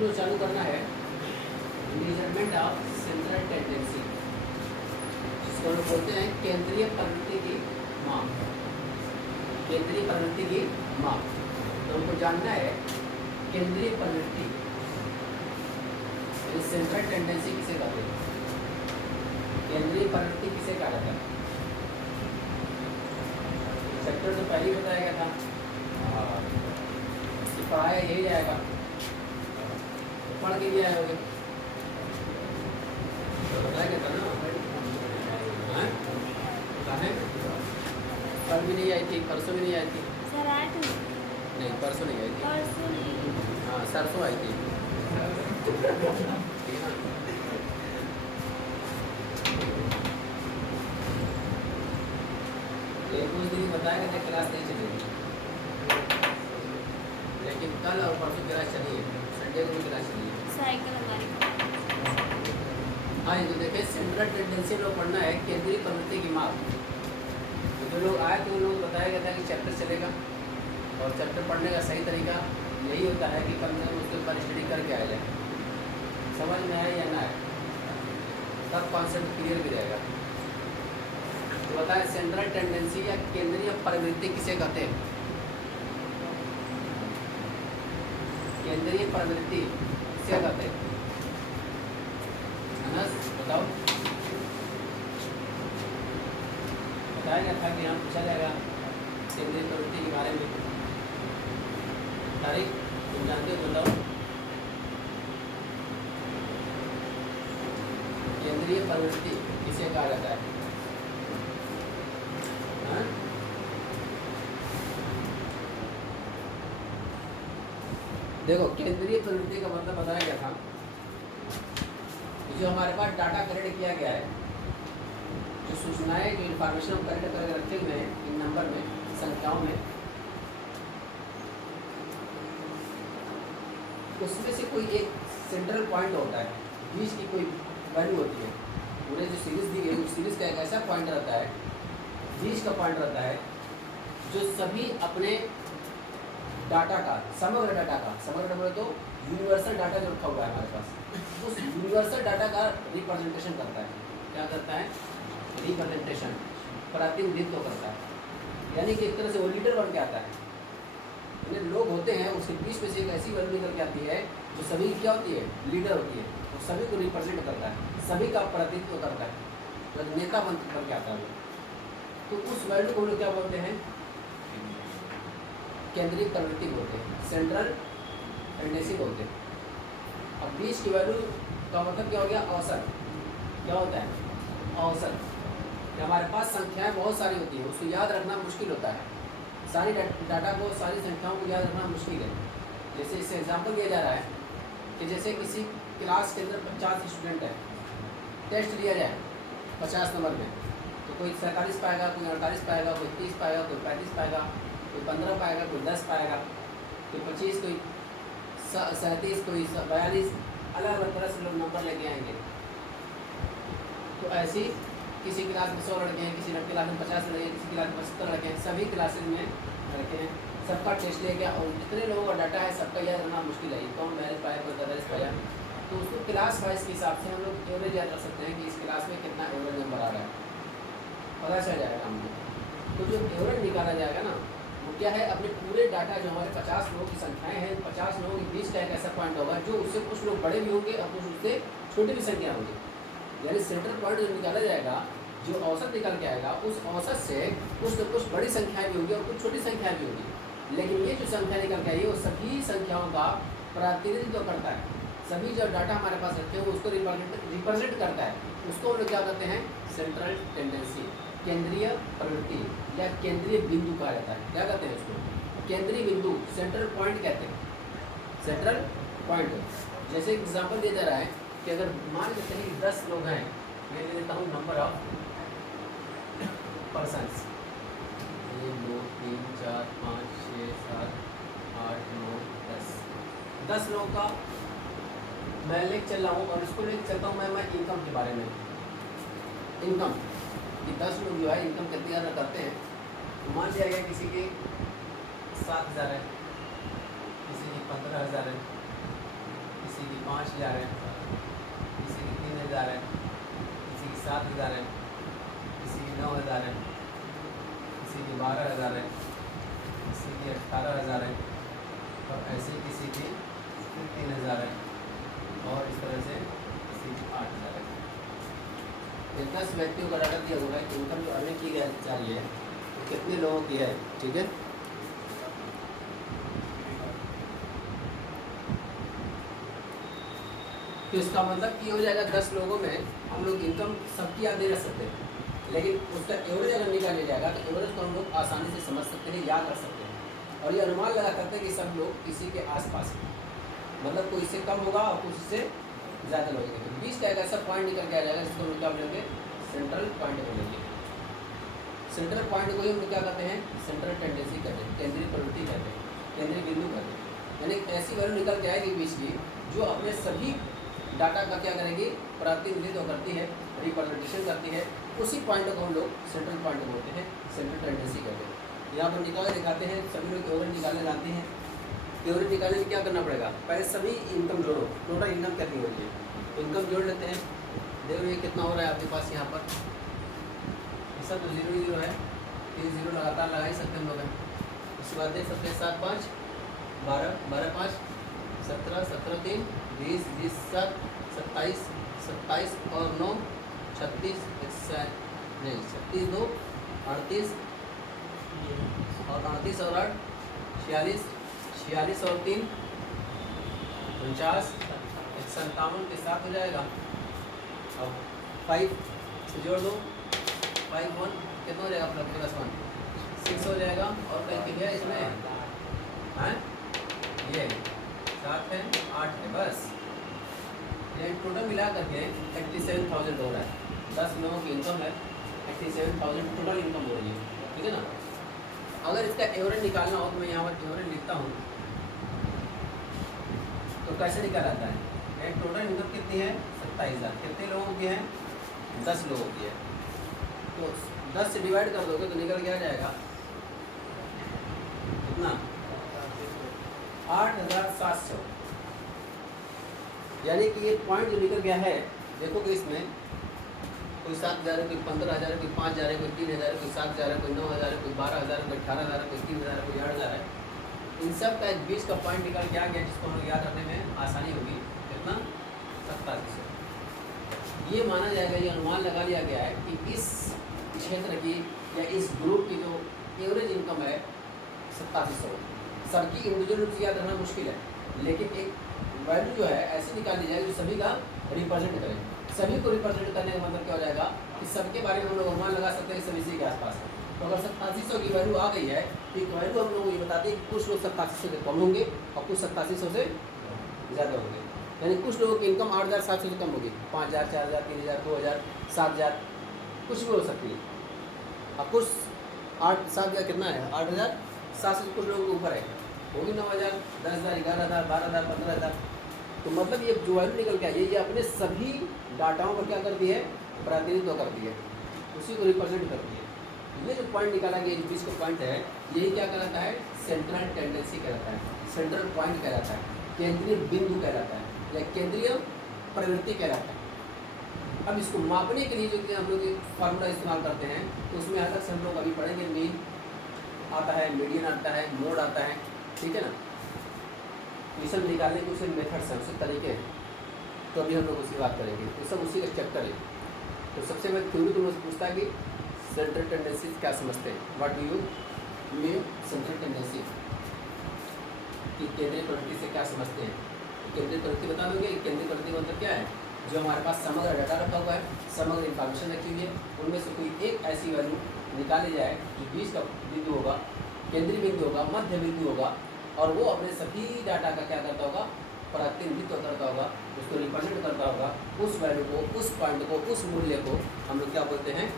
हम लोग चालू करना है मेजरमेंट ऑफ सेंट्रल टेंडेंसी, जिसको लोग बोलते हैं केंद्रीय प्रवृत्ति की माप। केंद्रीय प्रवृत्ति की माप, तो हमको जानना है केंद्रीय प्रवृत्ति सेंट्रल टेंडेंसी किसे कहते हैं, केंद्रीय प्रवृत्ति किसे कहा जाता है। चैप्टर तो पहले ही बताया गया था, पढ़ाया यही जाएगा, पढ़ के भी आए होगे, बताया गया था ना। कल भी नहीं आई थी, परसों भी नहीं आई थी। सर आए थे? नहीं, परसों नहीं आई थी। परसों नहीं। हाँ, सरसों आई थी। एक कुछ दिन बताया कि क्लास नहीं चलेगी, लेकिन कल और परसों क्लास चली है, संडे को भी क्लास चली है। साइकिल हमारी। हाँ, ये तो देखिए सेंट्रल टेंडेंसी लोग पढ़ना है केंद्रीय प्रवृत्ति की माप। तो जो लोग आए तो उन लोग बताया गया था कि चैप्टर चलेगा, और चैप्टर पढ़ने का सही तरीका यही होता है कि कम से कम उसके ऊपर स्टडी करके आया जाए, समझ में आए या ना आए, तब कॉन्सेप्ट क्लियर भी रहेगा। तो बताएं सेंट्रल टेंडेंसी या केंद्रीय प्रवृत्ति किसे कहते हैं, केंद्रीय प्रवृत्ति किसे कहते हैं, बताओ। बताया गया था कि यहाँ पूछा जाएगा केंद्रीय प्रवृत्ति के बारे में। तारीख तुम जानते हो, बताओ। केंद्रीय प्रवृत्ति किसे कहा जाता है? हाँ? देखो, केंद्रीय प्रवृत्ति का मतलब बताया गया था जो हमारे पास डाटा कलेक्ट किया गया है, जो सूचनाएं, जो इन्फॉर्मेशन हम कलेक्ट करके रखे हुए हैं इन नंबर में, संख्याओं में, उसमें से कोई एक सेंट्रल पॉइंट होता है, बीच की कोई वैल्यू होती है। पूरे जो सीरीज दी गई उस सीरीज का एक ऐसा पॉइंट रहता है, बीच का पॉइंट रहता है, जो सभी अपने डाटा का, समग्र डाटा का, समग्र बोले तो यूनिवर्सल डाटा जो रखा हुआ है हमारे पास, उस यूनिवर्सल डाटा का रिप्रेजेंटेशन करता है। क्या करता है? रिप्रेजेंटेशन, प्रतिनिधित्व करता है। यानी कि एक तरह से वो लीडर बन के आता है। यानी लोग होते हैं, उसके बीच में से एक ऐसी वैल्यू निकल के आती है जो सभी क्या होती है? लीडर होती है, तो सभी को रिप्रेजेंट करता है, सभी का प्रतिनिधित्व करता है, तो नेता बन करके आता है। तो उस वैल्यू को हम लोग क्या बोलते हैं? केंद्रीय प्रवृत्ति बोलते हैं, सेंट्रल टेंडेंसी बोलते हैं। अब बीच की वैल्यू का मतलब क्या हो गया? औसत। क्या होता है? औसत। कि हमारे पास संख्याएं बहुत सारी होती हैं, उसको याद रखना मुश्किल होता है, सारी डाटा को, सारी संख्याओं को याद रखना मुश्किल है। जैसे इससे एग्जांपल दिया जा रहा है कि जैसे किसी क्लास के अंदर 50 स्टूडेंट है, टेस्ट लिया जाए 50 नंबर में, तो कोई 47 पाएगा, कोई 48 पाएगा, कोई 30 पाएगा, कोई 35 पाएगा, कोई 15 पाएगा, कोई 10 पाएगा, कोई 25, कोई 37, कोई 42, अलग अलग तरह से लोग नंबर लेके आएंगे। तो ऐसी किसी क्लास में 100 लड़के हैं, किसी क्लास में 50 लड़के हैं, किसी क्लास में 75 लड़के हैं, सभी क्लासेज में लड़के हैं, सबका टेस्ट लिया गया, और जितने लोगों का डाटा है सबका याद रखना मुश्किल है, कौन मैरिज पाया, कोई 43 पाया। तो उसको क्लास वाइज के हिसाब से हम लोग एवरेज याद रख सकते हैं कि इस क्लास में कितना एवरेज नंबर आ रहा है, पता चल जाएगा हमको। तो जो एवरेज निकाला जाएगा ना, वो क्या है? अपने पूरे डाटा, जो हमारे 50 लोगों की संख्याएं हैं, 50 लोगों के बीच का एक ऐसा पॉइंट होगा जो उससे कुछ लोग बड़े भी होंगे और कुछ उससे छोटी भी संख्या होगी। यानी सेंट्रल पॉइंट जो निकाला जाएगा, जो औसत निकल के आएगा, उस औसत से कुछ बड़ी संख्याएं भी होंगी और कुछ छोटी संख्याएं भी होगी। लेकिन ये जो संख्या निकल के आई है वो सभी संख्याओं का प्रतिनिधित्व करता है, सभी जो डाटा हमारे पास रखते हैं वो उसको रिप्रेजेंट करता है। उसको हम लोग क्या कहते हैं? सेंट्रल टेंडेंसी, केंद्रीय प्रवृत्ति या केंद्रीय बिंदु कहा जाता है। क्या कहते हैं उसको? केंद्रीय बिंदु, सेंट्रल पॉइंट कहते हैं, सेंट्रल पॉइंट। जैसे एग्जांपल दिया जा रहा है कि अगर मान लेते हैं कि 10 लोग हैं, मैं ले लेता हूँ नंबर ऑफ पर्सन्स, 1 2 3 4 5 6 7 8 9 10 लोगों का मैं लेके चल रहा हूँ, और इसको लेके चलता हूँ मैं इनकम के बारे में। इनकम कि 10 लोग जो है इनकम कितनी ज़्यादा करते हैं, तो मान लिया गया किसी के 7,000 है, किसी की 15,000 है, किसी की 5,000 है, किसी की 3,000 है, किसी की 7,000 है, किसी की 9,000 है, किसी की 12,000 है, किसी की 18,000 है, और ऐसे किसी की 3,000 है, और इस तरह से किसी की 8,000 है। 10 व्यक्तियों का डाटा दिया हुआ है कि इनकम जो अर्निंग की जा रही है तो कितने लोगों की है, ठीक है। तो इसका मतलब कि हो जाएगा 10 लोगों में हम लोग इनकम सबकी याद नहीं रख सकते, लेकिन उसका एवरेज अगर निकाल लिया जाएगा तो एवरेज को हम लोग आसानी से समझ सकते हैं, याद रख सकते हैं, और ये अनुमान लगा सकते हैं कि सब लोग इसी के आसपास हैं, मतलब कोई इससे कम होगा और कुछ इससे ज़्यादा लोग होंगे। तो 20 का एक ऐसा पॉइंट निकल के आ जाएगा जिसको हम क्या बोलेंगे, सेंट्रल पॉइंट बोलेंगे। सेंट्रल पॉइंट को ही हम लोग क्या कहते हैं, सेंट्रल टेंडेंसी कहते हैं, केंद्रीय प्रवृत्ति कहते हैं, केंद्रीय बिंदु कहते हैं। यानी ऐसी वैल्यू निकल के आएगी 20 की जो अपने सभी डाटा का क्या करेगी, प्रतिनिधित्व करती है, रिप्रेजेंटेशन करती है। उसी पॉइंट को हम लोग सेंट्रल पॉइंट बोलते हैं, सेंट्रल टेंडेंसी कहते हैं। यहाँ पर निकाल दिखाते हैं, सभी लोग एवरेज निकालने जानते हैं। एवरेज निकालने में क्या करना पड़ेगा, पहले सभी इनकम जोड़ो, टोटल इनकम कितनी होगी, इनकम जोड़ लेते हैं। देखो ये कितना हो रहा है आपके पास यहाँ पर, ऐसा तो 0 ही 0 है, 3 0 लगातार लगा ही सकते हैं हम लोग। उसके बाद देख सकते हैं 7 5 12 12 5 17 17 3 20 20 7 27 27 और 9 36 नहीं 36 2 38 और 38 और 8 46 46 और 3 49 57 के साथ हो जाएगा। अब 5 से जोड़ दो, 5 1 कितना हो जाएगा, प्लस 1 6 हो जाएगा। और कहीं पे है इसमें हैं, ये 7 है 8 है, बस ये टोटल मिला करके 87,000 हो रहा है। 10 लोगों की इनकम है, 87,000 टोटल इनकम हो रही है, ठीक है ना। अगर इसका एवरेज निकालना हो तो मैं यहाँ पर एवरेज लिखता हूँ, तो कैसे निकाल आता है, एक टोटल इनकम कितनी है 27,000, कितने लोगों की है 10 लोगों की है। तो 10 से डिवाइड कर दोगे तो निकल के आ जाएगा कितना, 8,700। यानी कि ये पॉइंट जो निकल गया है, देखोगे इसमें कोई 7,000 है, कोई 15,000 है, कोई 5,000 है, कोई 3,000 है, कोई 7,000 है, कोई 9,000 है, कोई 12,000 है, कोई 18,000 है, कोई 3,000 है, कोई 8,000 है। इन सब का एक 20 का पॉइंट निकल के आ गया, जिसको हम लोग याद रखने में आसानी होगी। कितना, 2700। ये माना जाएगा, ये अनुमान लगा लिया गया है कि इस क्षेत्र की या इस ग्रुप की जो एवरेज इनकम है 2700। सबकी इंडिविजुअल रूप से याद रखना मुश्किल है, लेकिन एक वैल्यू जो है ऐसी निकाल ली जाएगी जो सभी का रिप्रेजेंट करे। सभी को रिप्रेजेंट करने का मतलब क्या हो जाएगा कि सबके बारे में हम लोग अनुमान लगा सकते हैं, सब इसी के आसपास है। तो अगर 8700 की वैल्यू आ गई है तो एक वैल्यू हम लोग ये बताते हैं कि कुछ लोग 8700 से कम होंगे और कुछ 8700 से ज़्यादा होंगे। यानी कुछ लोगों की इनकम 8,700 से कम होगी, 5,000 4,000 3,000 2,000 7,000 कुछ भी हो सकती है। और कुछ 7,000 कितना है, 8,700 से कुछ लोगों के ऊपर है, वो भी 9,000 10,000 11,000 12,000 15,000। तो मतलब ये जो वैल्यू निकल के आई है ये अपने सभी डाटाओं पर क्या करती है, प्रतिनिधित्व करती है, उसी को रिप्रेजेंट करती है। ये जो पॉइंट निकाला गया, इस बीच का पॉइंट है, यही क्या कहलाता है, सेंट्रल टेंडेंसी कहलाता है, सेंट्रल पॉइंट कहलाता है, केंद्रीय बिंदु कहलाता है, या केंद्रीय प्रवृत्ति कहलाता है। अब इसको मापने के लिए जो कि हम लोग फार्मूला इस्तेमाल करते हैं, तो उसमें अलग से हम लोग अभी पढ़ेंगे। मीन आता है, मीडियन आता है, मोड आता है, ठीक है ना। मिशन निकालने के उसके मेथड्स हैं, उसके तरीके हैं, तो अभी हम लोग उसकी बात करेंगे। तो सब उसी का चैप्टर है। तो सबसे पहले थ्योरी तो मुझसे पूछता है कि सेंट्रल टेंडेंसी क्या समझते हैं, what do you mean central tendency, कि केंद्रीय प्रवृत्ति से क्या समझते हैं। केंद्रीय प्रवृत्ति बता दोगे, केंद्रीय प्रवृत्ति मतलब क्या है, जो हमारे पास समग्र डाटा रखा हुआ है, समग्र इन्फॉर्मेशन रखी हुई है, उनमें से कोई एक ऐसी वैल्यू निकाली जाए जो बीच का बिंदु होगा, केंद्रीय बिंदु होगा, मध्य बिंदु होगा, और वो अपने सभी डाटा का क्या करता होगा, प्रतिनिधित्व करता होगा, उसको रिप्रेजेंट करता होगा। उस वैल्यू को, उस पॉइंट को, उस मूल्य को हम लोग क्या बोलते हैं,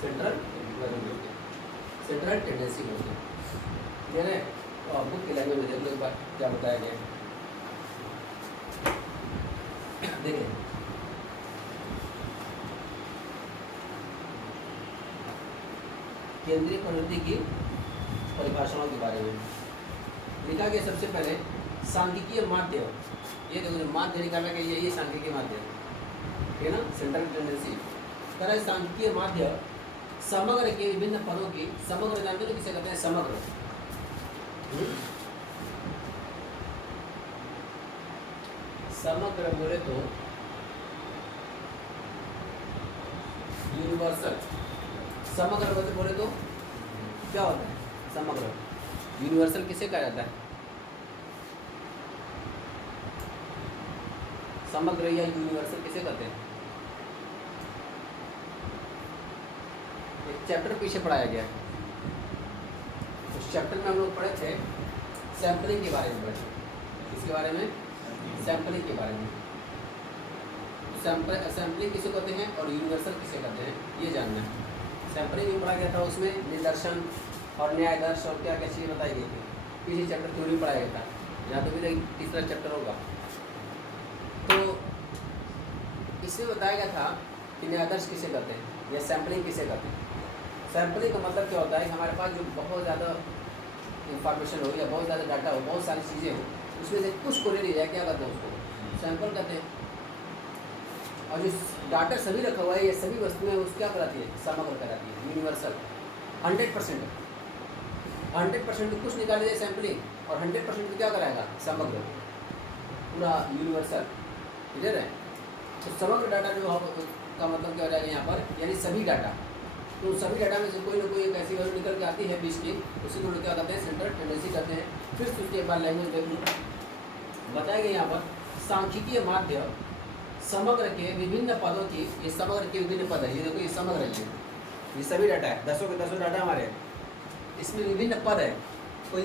सेंट्रल वैल्यू बोलते हैं, सेंट्रल टेंडेंसी बोलते हैं। ये ना, तो आप बुक की लैंग्वेज में देख लो एक बार क्या बताया गया। देखिए केंद्रीय प्रवृत्ति की परिभाषाओं के बारे में लिखा गया। सबसे पहले सांख्यिकीय माध्य, ये देखो माध्य निकालना के लिए ये सांख्यिकीय माध्य, ठीक है ना, सेंट्रल टेंडेंसी। तरह सांख्यिकीय माध्य समग्र के विभिन्न पदों की, समग्र जानते हो किसे कहते हैं, समग्र, समग्र बोले तो यूनिवर्सल, समग्र बोले तो क्या होता है, समग्र, यूनिवर्सल किसे कहा जाता है, समग्र या यूनिवर्सल किसे कहते हैं। एक चैप्टर पीछे पढ़ाया गया है, उस चैप्टर में हम लोग पढ़े थे सैंपलिंग के बारे में, पढ़े इसके बारे में, सैंपलिंग के बारे में। सैंपलिंग किसे कहते हैं और यूनिवर्सल किसे कहते हैं, ये जानना है। सैंपलिंग में पढ़ा गया था, उसमें निदर्शन और न्यायदर्श और क्या क्या चीज़ें बताई गई थी। पीछे चैप्टर थ्योरी पढ़ाया गया था, यहाँ तो भी तीसरा चैप्टर होगा। तो इसमें बताया गया था कि न्यायदर्श किसे कहते हैं या सैंपलिंग किसे कहते हैं। सैंपलिंग का मतलब क्या होता है कि हमारे पास जो बहुत ज़्यादा इंफॉर्मेशन हो या बहुत ज़्यादा डाटा हो, बहुत सारी चीज़ें हो, उसमें से कुछ को ले लिया जाए, क्या कहते हैं उसको, सैंपल कहते हैं। और जो डाटा सभी रखा हुआ है, ये सभी वस्तुएं उस क्या कराती है, समग्र कराती है, यूनिवर्सल। 100% कुछ निकाले जाए सैंपलिंग और 100% क्या कराएगा, समग्र, पूरा यूनिवर्सल, क्लियर है। तो समग्र डाटा जो का मतलब क्या हो जाएगा यहाँ पर, यानी सभी डाटा। तो सभी डाटा में से कोई ना कोई एक ऐसी वैल्यू निकल के आती है 20 की, उसी को क्या कहते हैं, सेंट्रल टेंडेंसी कहते हैं। फिर उसके बाद लैंग्वेज देख लो, बताया गया यहाँ पर सांख्यिकीय माध्य समग्र के विभिन्न पदों की, ये समग्र के विभिन्न पद है, ये देखो ये समग्र है, ये सभी डाटा है, 10 के 10 डाटा हमारे, इसमें विभिन्न पद है, कोई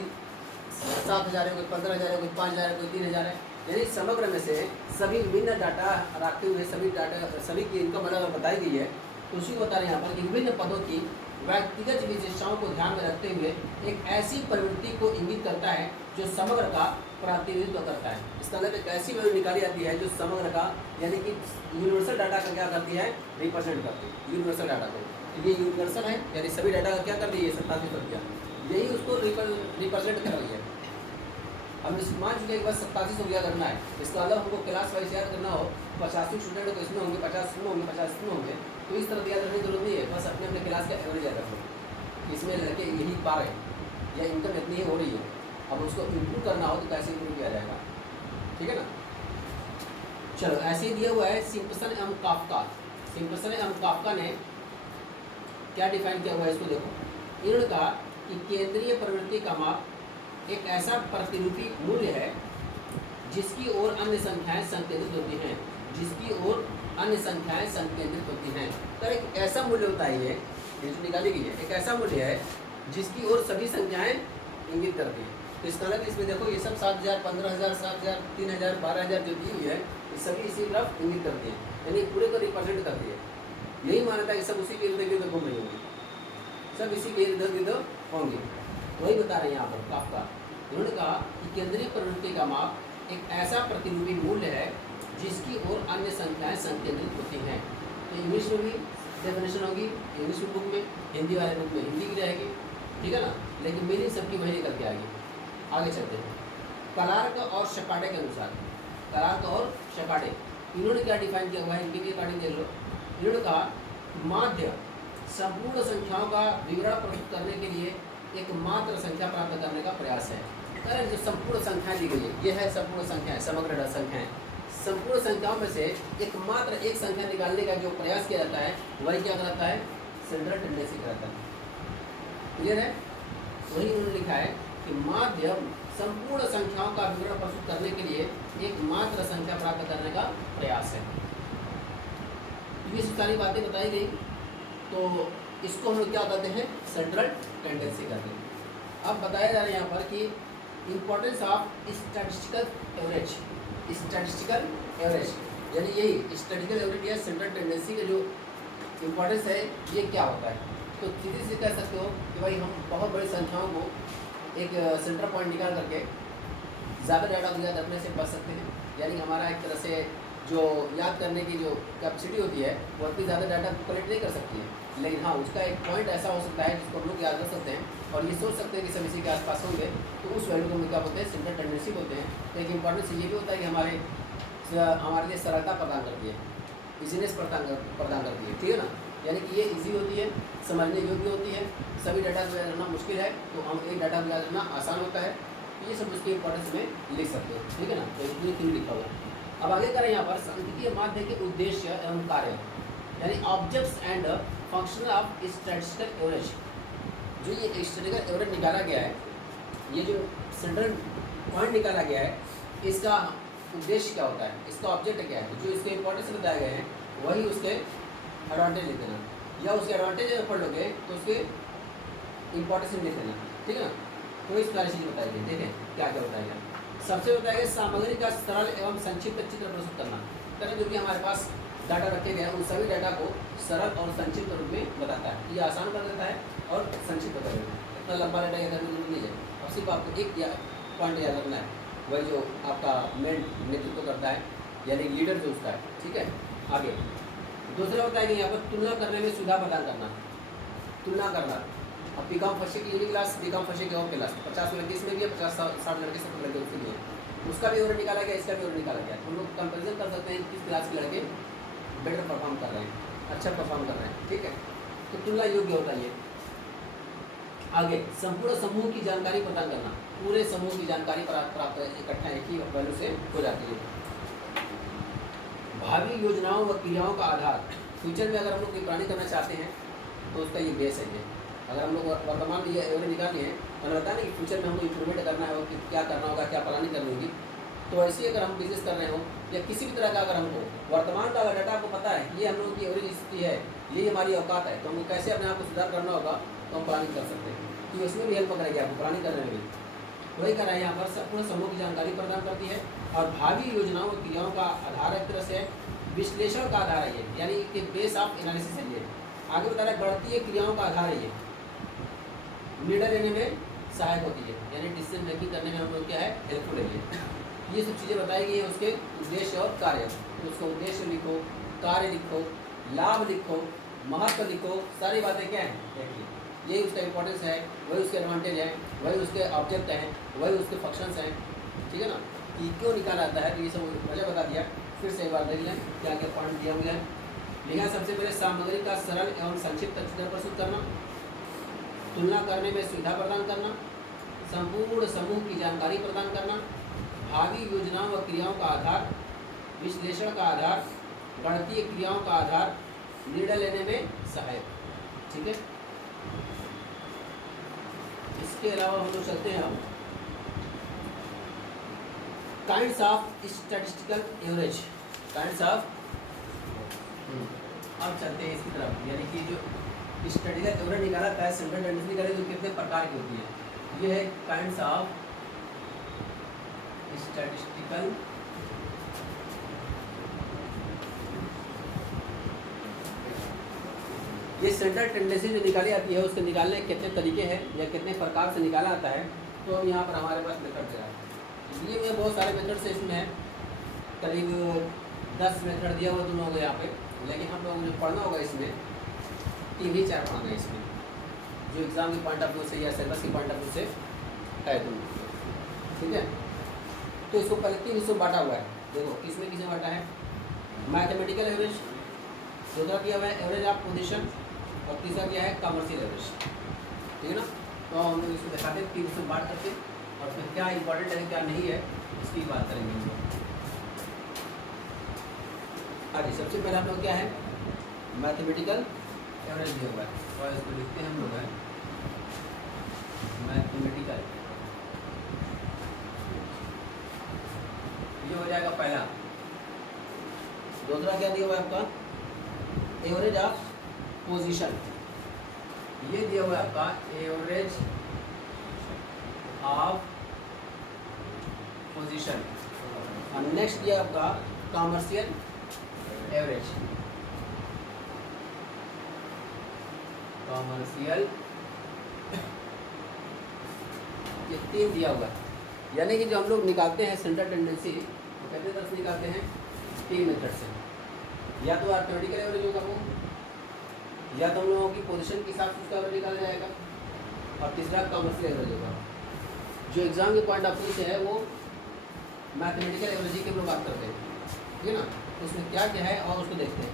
7,000 है, कोई 15,000 है, कोई 5,000 है, कोई 3,000 है, यानी समग्र में से सभी विभिन्न डाटा रखते हुए सभी डाटा, सभी की इनकम अलग बताई गई है। तो उसी को बता रहे हैं यहाँ पर कि विभिन्न पदों की व्यक्तिगत विशेषताओं को ध्यान में रखते हुए एक ऐसी प्रवृत्ति को इंगित करता है जो समग्र का प्रतिनिधित्व करता है। इसका मतलब एक ऐसी वैल्यू निकाली जाती है जो समग्र का, यानी कि यूनिवर्सल डाटा का क्या करती है, रिप्रेजेंट करती है यूनिवर्सल डाटा को। ये यूनिवर्सल है, यानी सभी डाटा का क्या कर रही है, 87%, यही उसको रिप्रेजेंट कर रही है। हम इस मान चुके एक बार 87 हो गया करना है, इसका मतलब हमको क्लास वाइज याद करना हो, 85 स्टूडेंट तो इसमें होंगे, 50 इसमें होंगे, 50 इसमें होंगे, तो इस तरह याद रखने की जरूरत नहीं है। बस अपने अपने क्लास का एवरेज याद रखो, इसमें लड़के यही पा रहे हैं या इनकम इतनी ही हो रही है, अब उसको इम्प्रूव करना हो तो कैसे इम्प्रूव किया जाएगा, ठीक है ना। चलो ऐसे ही दिया हुआ है सिम्पसन एवं काफ्का। सिम्पसन एवं काफ्का ने क्या डिफाइन किया हुआ है, इसको देखो। इन्होंने कहा कि केंद्रीय प्रवृत्ति का माप एक ऐसा प्रतिरूपी मूल्य है जिसकी ओर अन्य संख्याएं संकेंद्रित होती हैं, जिसकी ओर अन्य संख्याएं संकेंद्रित होती हैं। तो एक ऐसा मूल्य होता है, ये जो निकाली गई है, एक ऐसा मूल्य है जिसकी ओर सभी संख्याएं इंगित करती हैं। तो इसका मतलब इसमें देखो ये सब 7,000, 15,000, 7,000, 3,000, 12,000 जो दी हुई है, ये सभी इसी तरफ इंगित करती है, यानी पूरे को रिप्रेजेंट करती है। यही मानता है कि सब उसी के इर्द गिर्द घूम रही होंगी, सब इसी के इर्द गिर्द होंगे। वही बता रहे हैं यहाँ पर काफ्का। उन्होंने कहा कि केंद्रीय प्रवृत्ति का माप एक ऐसा प्रतिरूपी मूल्य है जिसकी ओर अन्य संख्याएं संकेंद्रित होती हैं। तो इंग्लिश में भी डेफिनेशन होगी, इंग्लिश बुक में, हिंदी वाले बुक में हिंदी की रहेगी, ठीक है ना, लेकिन मीनिंग सबकी वही निकल के आएगी। आगे चलते हैं। कलार्क और शपाटे के अनुसार, कलार्क और शपाटे इन्होंने क्या डिफाइन किया हुआ है, इनके भी अकॉर्डिंग देख लो। इन्होंने कहा माध्य संपूर्ण संख्याओं का विवरण प्रस्तुत करने के लिए एक मात्र संख्या प्राप्त करने का प्रयास है। अरे जो संपूर्ण संख्याएं दी गई है, ये है संपूर्ण संख्याएं, समग्र संख्याएं। संपूर्ण संख्याओं में से एक मात्र एक संख्या निकालने का जो प्रयास किया जाता है, वही क्या कहलाता है, सेंट्रल टेंडेंसी कहलाता है। क्लियर है। वही उन्होंने लिखा है कि माध्य संपूर्ण संख्याओं का विवरण प्रस्तुत करने के लिए एक मात्र संख्या प्राप्त करने का प्रयास है। ये सारी बातें बताई गई, तो इसको हम लोग क्या कहते हैं, सेंट्रल टेंडेंसी कहते हैं। अब बताया जा रहा है यहाँ पर कि importance of statistical average. Statistical average यानी यही स्टैटिस्टिकल एवरेज या सेंट्रल टेंडेंसी का जो इम्पोर्टेंस है, ये क्या होता है। तो सीधे से कह सकते हो कि भाई हम बहुत बड़ी संख्याओं को एक सेंटर पॉइंट निकाल करके ज़्यादा डाटा को याद रखने से बच सकते हैं, यानी हमारा एक तरह से जो याद करने की जो कैपेसिटी होती है वो इतनी ज़्यादा डाटा कलेक्ट नहीं कर सकती है, लेकिन हाँ उसका एक पॉइंट ऐसा हो सकता है जिसको हम लोग याद कर सकते हैं और ये सोच सकते हैं कि सब इसी के आसपास होंगे, तो उस वैल्यू को हम क्या बोलते हैं, सेंट्रल टेंडेंसी बोलते हैं। तो एक इंपॉर्टेंस ये भी होता है कि हमारे लिए सरलता प्रदान करती है, इजीनेस प्रदान करती है, ठीक है ना। यानी कि ये इजी होती है, समझने योग्य होती है, सभी डाटा को याद करना मुश्किल है तो हम एक डाटा को याद करना आसान होता है, तो ये सब उसकी इंपॉर्टेंस में लिख सकते हैं, ठीक है ना। तो इतनी थीम लिखा हुआ है। अब आगे करें यहाँ पर सांख्यिकीय माध्य के उद्देश्य एवं कार्य, यानी objects and function of statistical average. जो ये स्टैटिस्टिकल एवरेज निकाला गया है, ये जो सेंट्रल पॉइंट निकाला गया है, इसका उद्देश्य क्या होता है, इसका ऑब्जेक्ट क्या है, जो इसके इंपॉर्टेंस बताए गए हैं वही उसके एडवांटेज लिख देना, या उसके एडवांटेज अगर पढ़ लोगे तो उसके इंपॉर्टेंस लिख देना, ठीक है ना। तो इस सारी चीज़ बताई गई, देखें क्या क्या बताएगा। सबसे बताया गया सामग्री का सरल एवं संक्षिप्त चित्र प्रस्तुत करना, तरह जो कि हमारे पास डाटा रखे गए हैं उन सभी डाटा को सरल और संक्षिप्त रूप में बताता है। ये आसान कर देता है और संक्षिप्त कर देता है, इतना लंबा डाटा याद करने की जरूरत नहीं है। अब सिर्फ आपको एक पॉइंट याद रखना है, वही जो आपका मेन नेतृत्व करता है, यानी लीडर जो उसका है, ठीक है। आगे दूसरा होता है कि यहाँ पर तुलना करने में सुविधा प्रदान करना, तुलना करना। अब बीकॉम फर्स्ट की यूनिक क्लास, बीकॉम फर्स्ट की और क्लास 50 लड़के इसमें भी है, 50-60 लड़के 70 लड़के उसके भी है, उसका भी ओवर निकाला गया, इसका भी ओवर निकाला गया। हम लोग कंपेरिजन कर सकते हैं किस क्लास के लड़के बेटर परफॉर्म कर रहे हैं, अच्छा परफॉर्म कर रहे हैं, ठीक है। तो तुलना योग्य होता है ये। आगे संपूर्ण समूह की जानकारी प्रदान करना, पूरे समूह की जानकारी प्राप्त इकट्ठा एक ही वैल्यू से हो जाती है। भावी योजनाओं व क्रियाओं का आधार, फ्यूचर में अगर हम लोग निगरानी करना चाहते हैं तो उसका ये बेस है। ये अगर हम लोग वर्तमान में ये एवरेज निकाल लिए तो हमें बताया ना कि फ्यूचर में हमको इंप्रूवमेंट करना है, कि क्या करना होगा, क्या प्लानिंग करनी होगी। तो ऐसे ही अगर हम बिजनेस कर रहे हो या किसी भी तरह का अगर हमको वर्तमान का अगर डाटा आपको पता है ये हम लोग की एवरेज स्थिति है, ये हमारी औकात है, तो हमको कैसे अपने आप को सुधार करना होगा तो हम प्लानिंग कर सकते हैं, कि उसमें भी हेल्प करेगी आपको प्लानिंग करने में भी। वही कर रहे हैं यहाँ पर, संपूर्ण समूह की जानकारी प्रदान करती है और भावी योजनाओं और क्रियाओं का आधार एक तरह से विश्लेषण का आधार है ये, यानी कि बेस ऑफ एनालिसिस है ये। आगे बता रहा है गणितीय क्रियाओं का आधार है ये, निर्णय लेने में सहायक होती है, यानी डिसीजन मेकिंग करने में हम लोग क्या है, हेल्पफुल है ये सब चीज़ें बताई गई है। उसके उद्देश्य और कार्य, तो उसका उद्देश्य लिखो, कार्य लिखो, लाभ लिखो, महत्व लिखो, सारी बातें क्या हैं देखिए, यही उसका इंपॉर्टेंस है, वही उसके एडवांटेज है, वही उसके ऑब्जेक्ट हैं, वही उसके फंक्शंस हैं, ठीक है ना। कि क्यों निकाला जाता है, तो ये सब वजह बता दिया। फिर से एक बार देख लें क्या क्या पॉइंट दिया हुआ है। लिखा सबसे पहले सामग्री का सरल एवं संक्षिप्त चित्र प्रस्तुत करना, तुलना करने में सुविधा प्रदान करना, संपूर्ण समूह की जानकारी प्रदान करना, भावी योजनाओं व क्रियाओं का आधार, विश्लेषण का आधार, गणितीय क्रियाओं का आधार, निर्णय लेने में सहायक, ठीक है। इसके अलावा हम लोग चलते हैं अब kinds of statistical average, kinds of, अब चलते हैं इसकी तरफ, यानी कि जो स्टैटिस्टिकल एवरेज निकाला था, सेंट्रल टेंडेंसी निकाले जो कितने प्रकार की होती है, ये है काइंड्स ऑफ स्टैटिस्टिकल ये सेंट्रल टेंडेंसी जो निकाली आती है उसके निकालने के कितने तरीके हैं या कितने प्रकार से निकाला आता है। तो यहाँ पर हमारे पास मेथड दिया है, दिए हुए बहुत सारे मेथड से इसमें है, करीब 10 मेथड दिया हुआ तुम लोगों को यहाँ पे, लेकिन हम लोगों को जो पढ़ना होगा इसमें 3 ही 4 पढ़ना है इसमें, जो एग्ज़ाम के पॉइंट ऑफ व्यू से या सिलेबस के पॉइंट ऑफ व्यू से है तुम, ठीक है। तो इसको पहले 3 हिस्सों में बांटा हुआ है, देखो किसमें किसमें बांटा है, मैथमेटिकल एवरेज, दूसरा किया हुआ है एवरेज ऑफ पोजीशन, और तीसरा किया है कमर्शियल एवरेज, ठीक है ना। तो हम लोग इसको दिखाते हैं 3 हिस्सों में बांट करके, और उसमें क्या इंपॉर्टेंट है क्या नहीं है इसकी बात करेंगे हम लोग। हाँ जी, सबसे पहले हम लोग क्या है, मैथमेटिकल एवरेज दिया हुआ है, और इसको लिखते हैं हम लोग है मैथमेटिकल, ये हो जाएगा पहला। दूसरा क्या दिया हुआ है आपका, एवरेज ऑफ पोजीशन, ये दिया हुआ है आपका एवरेज ऑफ पोजीशन, और नेक्स्ट दिया आपका कमर्शियल एवरेज, कमर्शियल, ये 3 दिया हुआ है। यानी कि जो हम लोग निकालते हैं सेंट्रल टेंडेंसी, तो कितने तरह से निकालते हैं, तीन मेथड से, या तो अर्थमेटिकल एवरेज होगा वो, या तो हम लोगों की पोजीशन के हिसाब से उसका एवरेज निकाला जाएगा, और तीसरा कॉमर्शियल एवरेज होगा। जो एग्जाम के पॉइंट ऑफ व्यू से है वो मैथमेटिकल एवरेज की हम लोग बात करते हैं, ठीक है ना। उसमें क्या क्या है और उसको देखते हैं।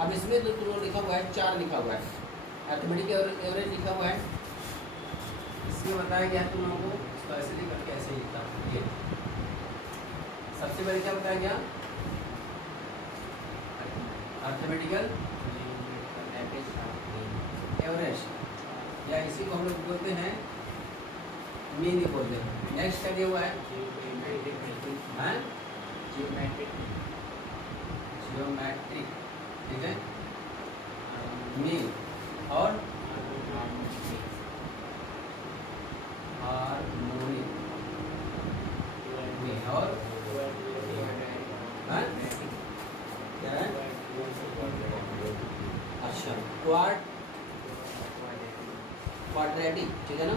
अब इसमें तो तुम लोग लिखा हुआ है 4 लिखा हुआ है, अर्थमेटिकल एवरेज लिखा हुआ है, इसमें बताया गया है तुम लोगों को इसको ऐसे लिख करके ऐसे ही लिखता है। ये सबसे पहले क्या बताया गया, अर्थमेटिकल एवरेज, या इसी को हम लोग बोलते हैं मीन ही बोलते हैं। नेक्स्ट क्या दिया हुआ है, जियोमेट्रिक, ठीक है, मीन और हार्मोनिक मीन और क्या है, अच्छा क्वाड्रेटिक, ठीक है ना।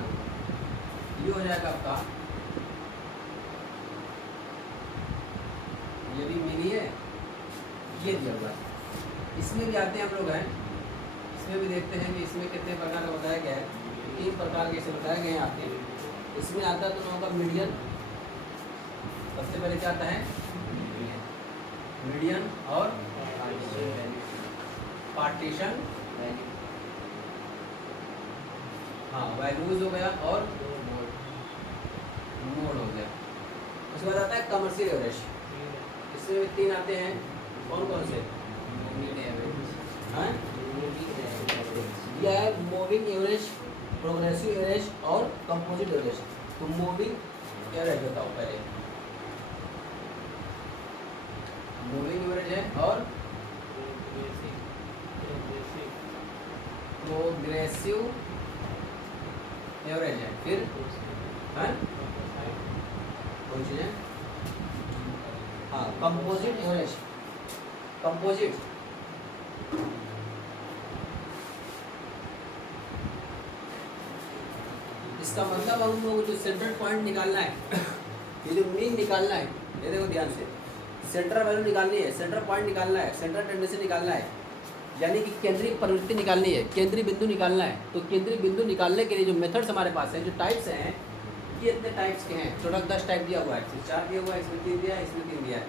ये हो जाएगा आपका, ये भी मिनी है, ये दिया हुआ है। इसमें भी आते हैं हम लोग हैं, इसमें भी देखते हैं कि इसमें कितने प्रकार का बताया गया है, 3 प्रकार के इसे बताए गए हैं आपके। इसमें आता है तो लोगों का मीडियन, सबसे पहले क्या आता है मीडियन और पार्टीशन, हाँ वैल्यूज हो गया और मोड हो गया। उसके बाद आता है कमर्शियल एवरेज, इसमें 3 आते हैं, कौन कौन से, यह है मूविंग एवरेज, प्रोग्रेसिव एवरेज और कंपोजिट एवरेज। तो मूविंग एवरेज बताओ पहले, मूविंग एवरेज है और प्रोग्रेसिव एवरेज है, फिर कौन चीज़ है, हाँ कंपोजिट एवरेज, कंपोजिट इसका मतलब हम लोग जो सेंट्रल पॉइंट निकालना है, ये जो मीन निकालना है, ये देखो ध्यान से, सेंट्रल वैल्यू निकालनी है, सेंट्रल पॉइंट निकालना है, सेंट्रल टेंडेंसी निकालना है, यानी कि केंद्रीय प्रवृत्ति निकालनी है, केंद्रीय बिंदु निकालना है। तो केंद्रीय बिंदु निकालने के लिए जो मेथड्स हमारे पास हैं, जो टाइप्स हैं, ये इतने टाइप्स के हैं, टोटल 10 टाइप दिया हुआ है, इसमें 4 दिया हुआ है, इसमें 3 दिया है, इसमें 3 दिया है।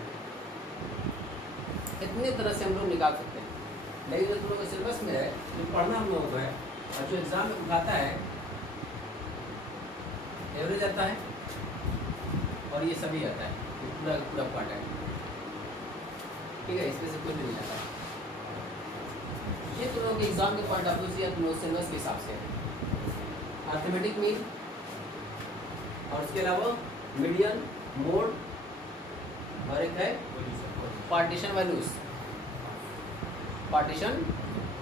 इतने तरह से हम लोग निकाल सकते हैं, लेकिन जो तुम लोग सिलेबस में है, जो पढ़ना हम लोगों को है और जो एग्जाम में उठाता है, एवरेज आता है और ये सभी आता है, ये पूरा पूरा पार्ट है, ठीक है, इसमें से कुछ भी नहीं आता। ये तुम लोग के एग्जाम के पॉइंट ऑफ व्यू से या तुम लोग सिलेबस के हिसाब से अर्थमेटिक मीन और उसके अलावा मीडियन, मोड और एक है पार्टीशन वैल्यूज, पार्टीशन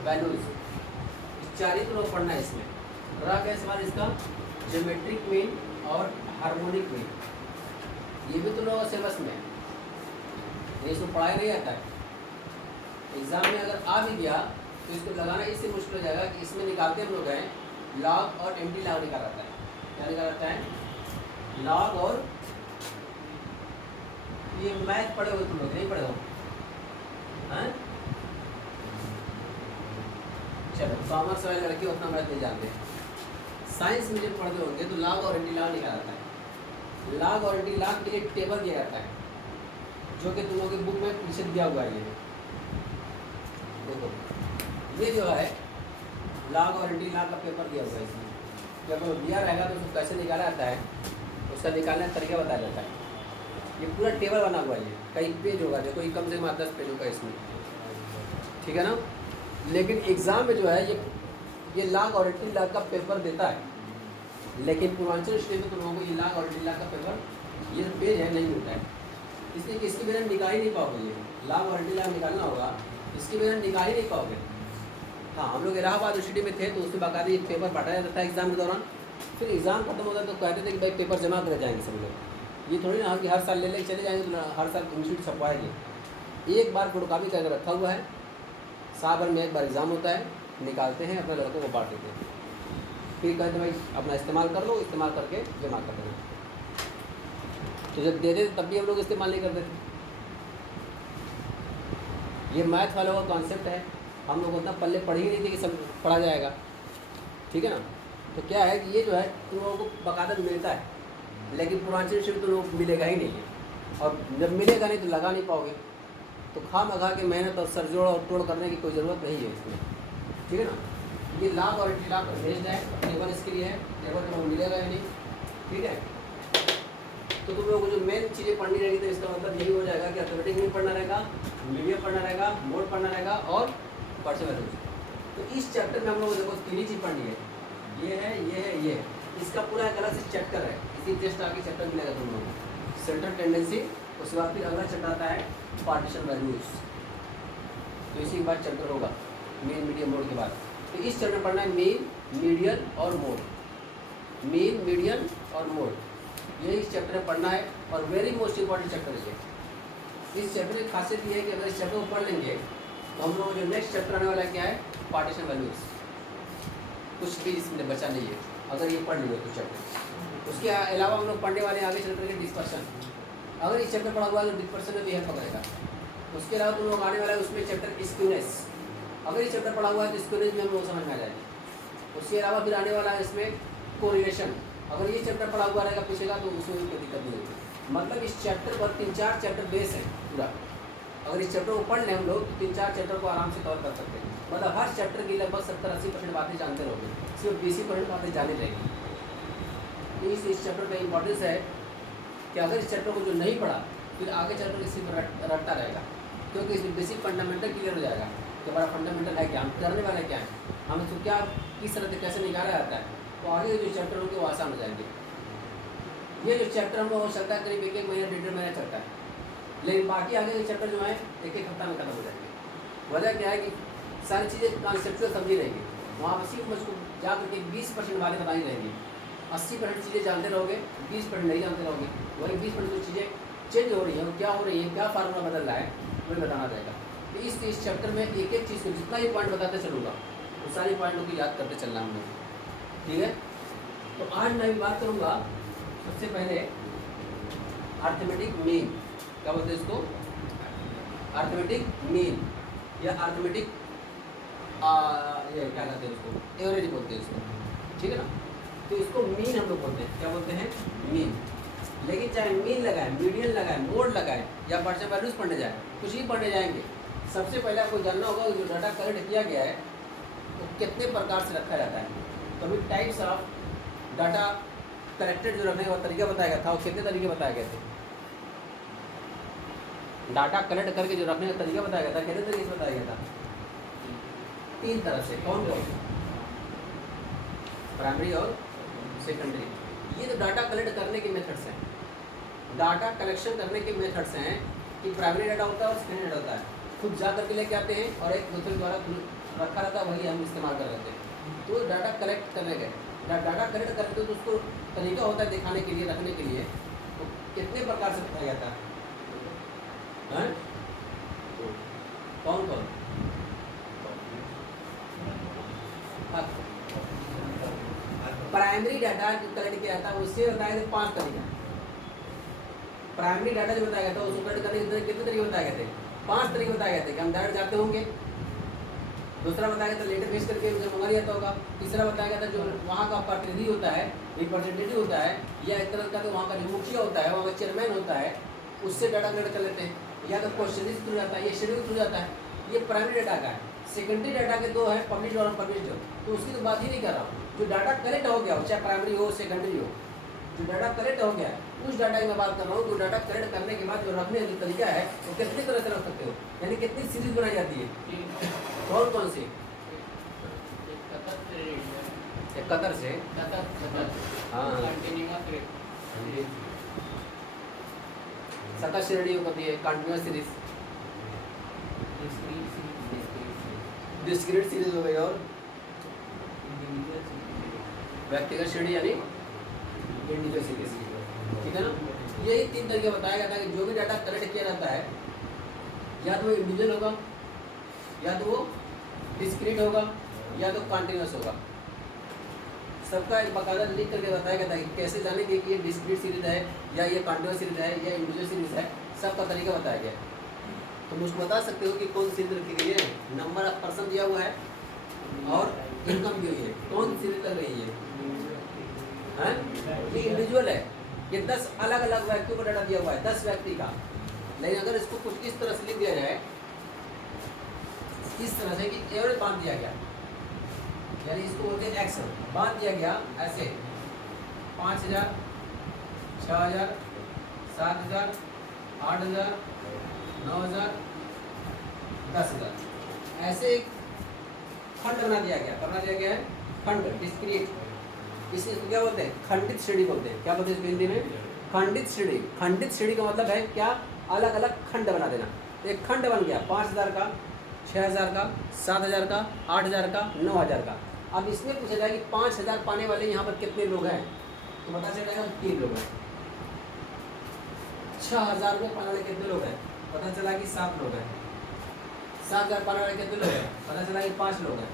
वैल्यूज, 4 ही तुम लोग पढ़ना है। इसमें रहा क्या सवाल इसका, ज्योमेट्रिक मीन और हार्मोनिक मीन, ये भी तुम लोग सिलेबस में है, ये इसमें पढ़ाया नहीं आता है। एग्जाम में अगर आ भी गया तो इसको लगाना इससे मुश्किल हो जाएगा कि इसमें निकालते हम लोग हैं लॉग और एंटी लॉग निकाल आता है। क्या निकाल आता है, लॉग, और ये मैथ पढ़े हुए तुम लोग नहीं पढ़े हो, हैं? चलो कॉमर्स वाले लड़के उतना मैथ नहीं जानते, साइंस में जब पढ़ते होंगे तो लॉग और एंटी लॉग निकाल आता है। लॉग और एंटी लॉग के लिए टेबल दिया जाता है, जो कि तुम लोगों की बुक में पीछे दिया हुआ है। ये देखो, ये जो है लॉग और एंटी लॉग का पेपर दिया हुआ है, इसमें पेपर दिया रहेगा तो उसको कैसे निकाला जाता है, उसका निकालने का तरीका बताया जाता है। ये पूरा टेबल बना हुआ है, ये कई पेज होगा, देखो ये कम से कम 10 पेज होगा इसमें, ठीक है ना। लेकिन एग्ज़ाम में जो है ये लॉग और एंटी लॉग का पेपर देता है, लेकिन पूर्वांचल स्टेट में तुम लोगों को ये लॉग और एंटी लॉग का पेपर, ये पेज है, नहीं मिलता है, इसलिए कि इसकी बिना निकाल ही नहीं पाओगे। ये लॉग और एंटी लॉग निकालना होगा, इसकी बिना निकाल ही नहीं पाओगे। हाँ, हम लोग इलाहाबाद यूनिवर्सिटी में थे तो उसमें बाकायदा ये पेपर बांटा जाता था एग्ज़ाम के दौरान, फिर एग्ज़ाम खत्म होता तो कहते थे कि भाई पेपर जमा कर जाएंगे सब लोग। ये थोड़ी ना कि हर साल ले लेके चले जाएंगे, तो हर साल इंस्टीट्यूट छपवाएंगे। एक बार फोटोकॉपी करके रखा हुआ है, साल भर में एक बार एग्ज़ाम होता है, निकालते हैं, अपने लड़कों को बांट देते हैं, फिर कहते हैं भाई अपना इस्तेमाल कर लो, इस्तेमाल करके जमा कर देना। तो जब देते थे तब भी हम लोग इस्तेमाल नहीं करते थे, ये मैथ वालों का कॉन्सेप्ट है, हम लोग उतना पल्ले पढ़ ही नहीं थे कि सब पढ़ा जाएगा, ठीक है ना। तो क्या है कि ये जो है तुम लोगों को बाकायदा मिलता है, लेकिन पूर्वांचल से भी तुम लोगों को मिलेगा ही नहीं है, और जब मिलेगा नहीं तो लगा नहीं पाओगे। तो खामखा के मेहनत और सरजोड़ और तोड़ करने की कोई ज़रूरत नहीं है इसमें, ठीक है ना। ये लाभ और एंटीलाभ बेस्ड है, टेबल इसके लिए है, टेबल तुम लोग मिलेगा ही नहीं, ठीक है। तो तुम लोगों को जो मेन चीज़ें पढ़नी रहेगी तो इसका मतलब यही हो जाएगा कि अर्थमेटिक मीन पढ़ना रहेगा, मीडियम पढ़ना रहेगा, मोड पढ़ना रहेगा और पार्शियल वैल्यूज। तो इस चैप्टर में हम लोग देखो 3 ही चीज़ पढ़नी है, ये है, ये है, ये है। इसका पूरा एक अलग से चैप्टर है, इसी टेस्ट आगे चैप्टर मिलेगा तुम लोगों को, सेंट्रल टेंडेंसी। उसके बाद फिर अगला चैप्टर आता है पार्टीशन वैल्यूज, तो इसी के बाद चैप्टर होगा मीन मीडियम मोड के बाद। तो इस चैप्टर में पढ़ना है मीन, मीडियन और मोड, मीन, मीडियन और मोड, ये इस चैप्टर में पढ़ना है। और वेरी मोस्ट इंपॉर्टेंट चैप्टर है ये। इस चैप्टर की खासियत ये है कि अगर इस चैप्टर को पढ़ लेंगे तो हम लोग जो नेक्स्ट चैप्टर आने वाला है क्या है, पार्टीशन वैल्यूज, कुछ भी इसमें बचा नहीं है अगर ये पढ़ लियो तो चैप्टर। उसके अलावा हम लोग पढ़ने वाले हैं आगे चैप्टर के डिस्पर्शन, अगर इस चैप्टर पढ़ा हुआ है तो डिस्पर्शन में भी हेल्प करेगा। उसके अलावा तुम लोग आने वाला है उसमें चैप्टर स्क्यूनेस, अगर इस चैप्टर पढ़ा हुआ है तो स्क्यूनेस भी हम लोग समझ में आ जाएगी। उसके अलावा फिर आने वाला है इसमें कोरिलेशन, अगर ये चैप्टर पढ़ा हुआ रहेगा पूछेगा तो उसमें भी कोई दिक्कत नहीं होगी। मतलब इस चैप्टर पर 3-4 चैप्टर बेस है पूरा, अगर इस चैप्टर को पढ़ लें हम लोग तो 3-4 चैप्टर को आराम से कवर कर सकते हैं। मतलब हर चैप्टर की लगभग 70-80% बातें जानते रहोगे, सिर्फ 20% बातें जानी रहेगी। तो इस चैप्टर का इम्पोर्टेंस है कि अगर इस चैप्टर को जो नहीं पढ़ा फिर आगे चैप्टर के सिर्फ रटता रहेगा, क्योंकि इसमें बेसिक फंडामेंटल क्लियर हो जाएगा कि हमारा फंडामेंटल है क्या, हम करने वाला क्या है, हमें तो क्या किस तरह से कैसे निकाला जाता है। तो आगे जो चैप्टर होंगे वो आसान हो जाएंगे। ये जो चैप्टर हम लोग हो सकता है करीब 1-1 महीना 1.5 महीना चलता है, लेकिन बाकी आगे के चैप्टर जो है 1-1 हफ्ता में खत्म हो जाएंगे। वजह क्या है कि सारी चीज़ें कॉन्सेप्चुअल समझी रहेंगी, वहाँ पर सिर्फ मुझको जा करके 20% बातें बतानी रहेंगी, 80% चीज़ें जानते रहोगे, 20% नहीं जानते रहोगे। वही 20% जो चीज़ें चेंज हो रही हैं, क्या हो रही है, क्या फार्मूला बदल रहा है, वही बताना रहेगा। तो इस चैप्टर में एक एक चीज़ को जितना ही पॉइंट बताते चलूँगा वो सारी पॉइंटों को याद करते चलना हम लोग, ठीक है। तो आज मैं भी बात करूँगा सबसे पहले अर्थमेटिक मीन, क्या बोलते हैं इसको, अर्थमेटिक मीन या अर्थमेटिक ये क्या कहते हैं उसको, एवरेज बोलते हैं इसको, ठीक है ना। तो इसको मीन हम लोग बोलते हैं, क्या बोलते हैं, मीन। लेकिन चाहे मीन लगाए, मीडियन लगाए, मोड लगाए या पार्शियल वैल्यूज पढ़ने जाए, कुछ ही पढ़ने जाएंगे, सबसे पहले आपको जानना होगा जो डाटा कलेक्ट किया गया है वो तो कितने प्रकार से रखा जाता है। तो अभी टाइप्स ऑफ डाटा कलेक्टेड जो रखने का तरीका बताया गया था वो कितने तरीके बताए गए थे, डाटा कलेक्ट करके जो रखने का तरीका बताया गया था कितने तरीके से बताया गया था, 3 तरह से। कौन कौन, प्राइमरी और सेकेंडरी। ये तो डाटा कलेक्ट करने के मेथड्स हैं, डाटा कलेक्शन करने के मेथड्स हैं कि प्राइमरी डाटा होता है और सेकेंडरी डाटा होता है, खुद जा करके लेके आते हैं और एक दूसरे द्वारा रखा रहता है वही हम इस्तेमाल कर लेते हैं। तो डाटा कलेक्ट करने गए, डाटा कलेक्ट करते तो उसको तरीका होता है दिखाने के लिए, रखने के लिए, तो कितने प्रकार से बताया जाता है, कौन कौन, प्राइमरी डाटा जो कलेक्ट किया था उससे बताया गया 5 तरीका। प्राइमरी डाटा जो बताया गया था उसको कलेक्ट करने के कितने तरीके बताए गए थे, 5 तरीके बताए गए थे कि हम डायरेक्ट जाते होंगे, दूसरा बताया गया था लेटर भेज करके उसे मंगा लिया होगा, तीसरा बताया गया था जो वहाँ का प्रतिनिधि होता है, रिप्रेजेंटेटिव होता है, या एक तरह का तो वहाँ का जो मुखिया होता है, वहाँ का चेयरमैन होता है, उससे डाटा कलेक्ट कर लेते हैं, या तो क्वेश्चन थ्रू जाता है, ये शेड्यूल थ्रू जाता है। ये प्राइमरी डाटा का है। सेकेंडरी डाटा के 2 है, पब्लिश और अनपब्लिश्ड, तो उसकी तो बात ही नहीं कर रहा हूँ। जो डाटा कलेक्ट हो गया हो, चाहे प्राइमरी हो सेकेंडरी हो, जो डाटा कलेक्ट हो गया उस डाटा की मैं बात कर रहा हूँ। जो डाटा कलेक्ट करने के बाद जो रखने का तरीका है वो कितनी तरह से रख सकते हो, यानी कितनी सीरीज बनाई जाती है, कौन कौन सी, 71 से, हाँ 7 श्रेणी होती है, कंटिन्यूअस सीरीज, डिस्क्रीट सीरीज हो गई और व्यक्तिगत श्रेणी यानी इंडिविजुअल सीरीज, ठीक है ना। यही 3 तरीके बताया गया था कि जो भी डाटा कलेक्ट किया जाता है या तो वो इंडिविजुअल होगा, या तो वो डिस्क्रीट होगा, या तो कंटिन्यूअस होगा। सबका एक बाकायदा लिख करके बताया गया था कि कैसे जानेंगे कि ये डिस्क्रीट सीरीज है या ये कंटिन्यूअस सीरीज है या इंडिविजुअल सीरीज है, सबका तरीका बताया गया। तुम मुझको बता सकते हो कि कौन सी सीरीज रखी गई है? नंबर ऑफ पर्सन दिया हुआ है और इनकम दी हुई है, कौन सी सीरीज लग रही है? ये इंडिविजुअल है, ये 10 अलग अलग व्यक्तियों का डाटा दिया हुआ है, 10 व्यक्ति का। लेकिन अगर इसको कुछ इस तरह से लिख दिया जाए, इस तरह से कि एवरेज बांध दिया गया, यानी इसको बोलते हैं एक्स, बांध दिया गया ऐसे 5000, 6000, 7000, 8000, 9000, 10000, ऐसे एक खंड बना दिया गया। बना दिया गया है खंड, डिस्क्रीट। इसे क्या बोलते हैं? खंडित श्रेणी बोलते हैं। क्या बोलते हैं हिंदी में? खंडित श्रेणी। खंडित श्रेणी का मतलब है क्या? अलग अलग खंड बना देना। एक खंड बन गया 5000 का, 6000 का, 7000 का, 8000 का, 9000 का। अब इसमें पूछा जाए कि 5000 पाने वाले यहाँ पर कितने लोग हैं, तो पता चल जाएगा 3 लोग हैं। 6000 रुपये पाने वाले कितने लोग हैं, पता चला कि 7 लोग हैं। 7000 पाने वाले कितने लोग हैं, पता चला कि 5 लोग हैं।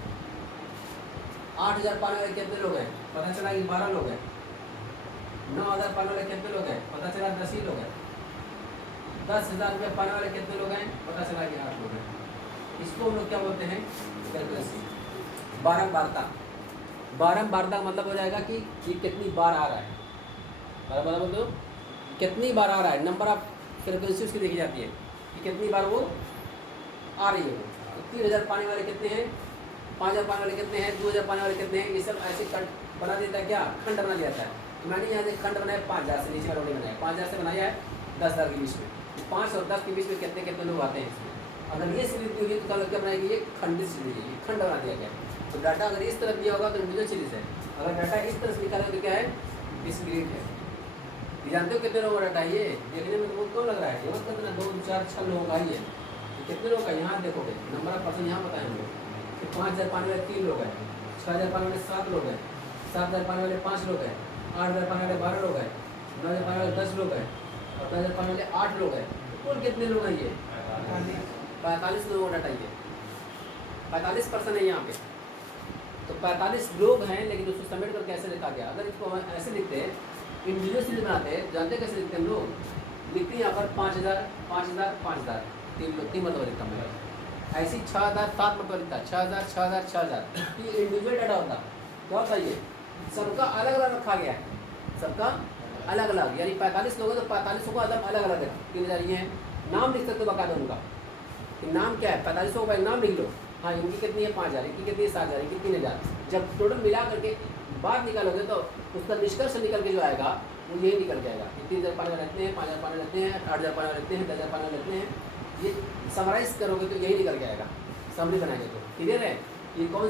8000 पाने वाले कितने लोग हैं, पता चला कि 12 लोग हैं। 9000 पाने वाले कितने लोग हैं, पता चला 10 ही लोग हैं। 10,000 रुपये पाने वाले कितने लोग हैं, पता चला कि 8 लोग हैं। इसको हम लोग क्या बोलते हैं? कैलकुलेशन। बारंबारता। बारंबारता का मतलब हो जाएगा कि ये कितनी बार आ रहा है। बराबर बोल दो, कितनी बार आ रहा है। नंबर ऑफ फ्रिक्वेंसी उसकी देखी जाती है कि कितनी बार वो आ रही है। तो 3000 पाने वाले कितने हैं, 5000 पाने वाले कितने हैं, 2000 पाने वाले कितने हैं, ये सब ऐसे खंड बना देता है। क्या खंड बना दिया है? तो मैंने यहाँ से खंड बनाया 5000 से, नीचे वाला नहीं बनाया। 5000 से बनाया है 10,000 के बीच में। 5 और 10 के बीच में कितने कितने लोग आते हैं इसमें। अगर ये सीरीज दी हुई तो क्या क्या बनाएगी? ये खंडित सीरीज है, ये खंड बना दिया गया। तो डाटा अगर इस तरह दिया होगा तो इंडिविजुअल सीरीज है। अगर डाटा इस तरह से निकाला तो क्या है? डिस्क्रीट है। ये जानते हो कितने लोगों का डाटा है? ये देखने में बहुत कम लग रहा है, ये मतलब कितना 2, 4, 6 लोगों का ही है। कितने लोग का यहाँ देखोगे नंबर ऑफ पर्सन यहाँ बताएं हम लोग कि 5000 पाने वाले 3 लोग हैं, 6000 पाने वाले 7 लोग हैं, 7000 पाने वाले 5 लोग हैं, 8000 पाने वाले 12 लोग हैं, 9000 पाने वाले 10 लोग हैं और 10,000 पाने वाले 8 लोग हैं। कुल कितने लोग हैं? ये 45 लोगों का डाटा। ये 45 पर्सन है यहाँ पे। तो 45 लोग हैं, लेकिन उसको सबमिट करके ऐसे लिखा गया। अगर इसको हम ऐसे लिखते हैं, इंडिविजुअल सीरीज बनाते हैं, जानते कैसे लिखते हैं हम लोग? लिखते हैं यहाँ पर 5000, 5000, 5000, 3 मतलब लिखता मैं। ऐसी 6000 7 मतलब लिखता, 6000, 6000, 6000। ये इंडिविजुअल डाटा होता। क्या होता है? ये सबका अलग अलग रखा गया है, सबका अलग अलग। यानी 45 लोग हैं तो 45 को अलग अलग है। 3000 ये हैं, नाम लिख सकते हो बकायदा उनका कि नाम क्या है। 45 को नाम लिख लो। हाँ, इनकी कितनी है 5000, इनकी कितनी है 7000, इनकी 3000। जब टोटल मिला करके बात निकालोगे तो उसका निष्कर्ष निकल के जो आएगा वो यही निकल के आएगा कि 3000 पाने वाले रहते हैं, 5000 पाने रहते हैं, 8000 पाने वाले रहते हैं, 10,000 पाने वाले रहते हैं। ये समराइज करोगे तो यही निकल के आएगा, समरी बनाएंगे तो। क्लियर है? ये कौन